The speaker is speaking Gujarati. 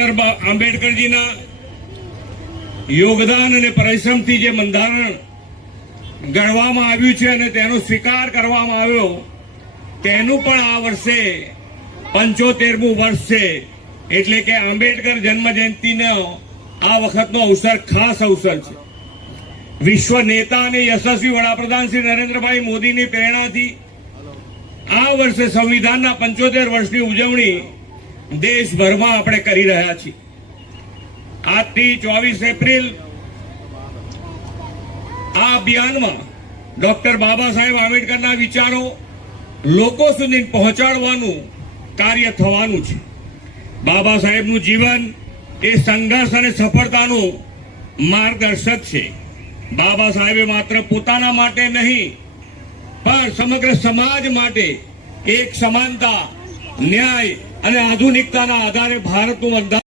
આંબેડકરજીના યોગદાન અને પરિશ્રમથી જે બંધારણ ગણવામાં આવ્યું છે અને તેનો સ્વીકાર કરવામાં આવ્યો, તેનું પણ આ વર્ષે 75મું વર્ષ છે. એટલે કે આંબેડકર જન્મ જયંતિનો આ વખતનો અવસર ખાસ અવસર છે. વિશ્વ નેતા અને યશસ્વી વડાપ્રધાન શ્રી નરેન્દ્રભાઈ મોદીની પ્રેરણાથી આ વર્ષે સંવિધાનના 75 વર્ષની ઉજવણી દેશભરમાં આપણે કરી રહ્યા છીએ. આજથી 24 એપ્રિલ આ અભિયાનમાં ડોક્ટર બાબા સાહેબ આંબેડકરના વિચારો લોકો સુધી પહોંચાડવાનું કાર્ય થવાનું છે. બાબા સાહેબનું જીવન એ સંઘર્ષ અને સફળતાનું માર્ગદર્શક છે. બાબા સાહેબે માત્ર પોતાના માટે નહીં પણ સમગ્ર સમાજ માટે એક સમાનતા, ન્યાય અને આધુનિકતાના આધારે ભારતનું બંધારણ